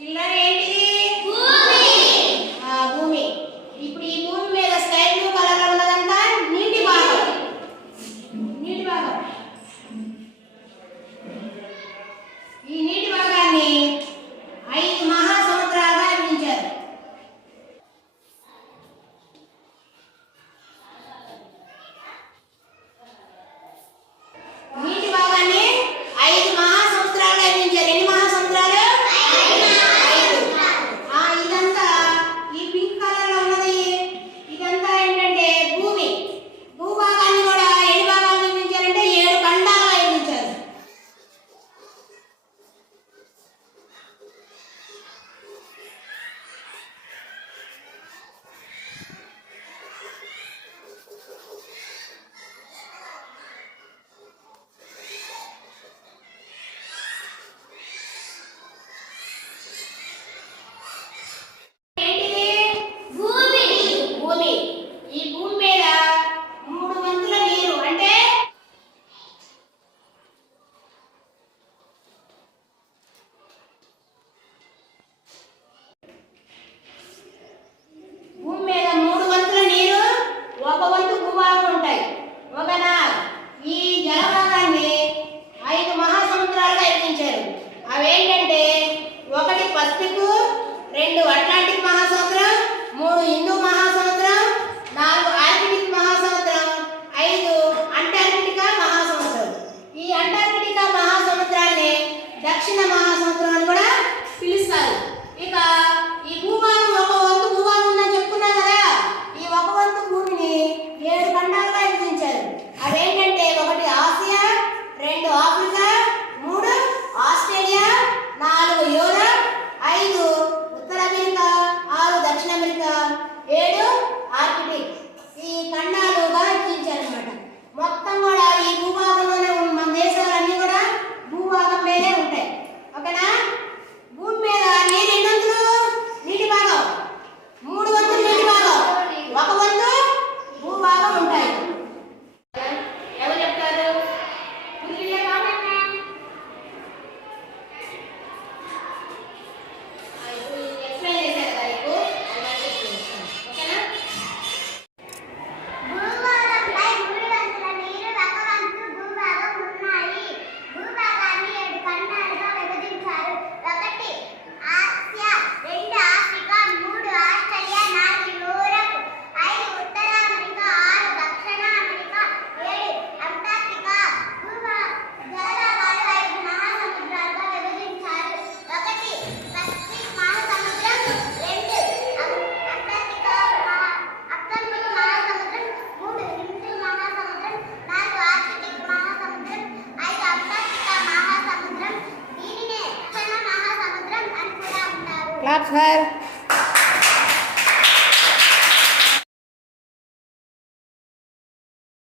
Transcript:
చిల్లర ఏంటిది? భూమి. భూమి. ఇప్పుడు ఈ భూమి మీద స్కై బ్లూ కలర్ లో ఉన్నదంతా నీటి భాగం. నీటి భాగం. ఈ నీటి భాగాన్ని 5 మహాసముద్రాలుగా విభజించారు. నీటి భాగాన్ని 5 మహాసముద్రాలుగా విభజించారు. ఎన్ని మహాసముద్రాలు? 5. ఇదంతా ఈ పింక్ కలర్ లో ఉన్నది ఇదంతా ఏంటంటే భూమి. భూభాగాన్ని కూడా ఎన్ని భాగాలుగా విభజించారంటే 7 ఖండాలుగా విభజించారు. ఈ భూమి మీద 3 వంతుల నీరు అంటే భూమి మీద 3 వంతుల నీరు, 1 వంతు భూభాగం ఉంటాయి. ఓకేనా? ఈ జలభాగాన్ని 5 మహాసముద్రాలుగా విభజించారు. అవేంటంటే 1 పసిఫిక్, 2 అట్లాంటిక్ మహాసముద్రం, 3 హిందూ మహాసముద్రం, 4 ఆర్కిటిక్ మహాసముద్రం, 5 అంటార్కిటికా మహాసముద్రం. ఈ అంటార్కిటికా మహాసముద్రాన్ని దక్షిణ మహాసముద్రం అని కూడా పిలుస్తారు. ఇక ఈ భూభాగం 1 వంతు భూభాగం ఉందని చెప్పుకున్నాం కదా. ఈ 1 వంతు భూమిని 7 ఖండాలుగా విభజించారు. అవేంటంటే 1 ఆసియా, 2 ఆఫ్రికా, 3 ఆస్ట్రేలియా, 4 యూరప్, 5 ఉత్తర అమెరికా, 6 దక్షిణ అమెరికా, 7 ఆర్కిటిక్. ఈ ఖండాలుగా విభజించారన్నమాట. మొత్తం కూడా ఈ భూభాగంలోనే మన దేశాలన్నీ కూడా భూభాగం మీదే ఉంటాయి. ఓకేనా? భూమి మీద నీరు ఎన్ని వంతులు? నీటి భాగం 3 వంతులు నీటి భాగం, 1 వంతు భూభాగం ఉంటాయి. ఎవరు చెప్తారు? ఎక్స్ప్లెయిన్ చేశారు కదా ఇప్పుడు. ఓకేనా? భూగోళంపై 3 వంతుల నీరు, 1 వంతు భూభాగం ఉన్నాయి. భూభాగాన్ని 7 ఖండాలుగా విభజించారు. 1 ఆసియా, 2 ఆఫ్రికా, 3 ఆస్ట్రేలియా, 4 యూరప్, 5 ఉత్తర అమెరికా, 6 దక్షిణ అమెరికా, 7 అంటార్కిటికా. జలభాగాలు 5 మహాసముద్రాలుగా విభజించారు. 1 పసిఫిక్ మహాసముద్రం, 2 అంటార్కిటికా అట్లాంటిక్ మహాసముద్రం, 3 హిందూ మహాసముద్రం, 4 ఆర్కిటిక్ మహాసముద్రం, 5 అంటార్కిటికా మహాసముద్రం. దీనినే దక్షిణ మహాసముద్రం అని కూడా అంటారు. Claps for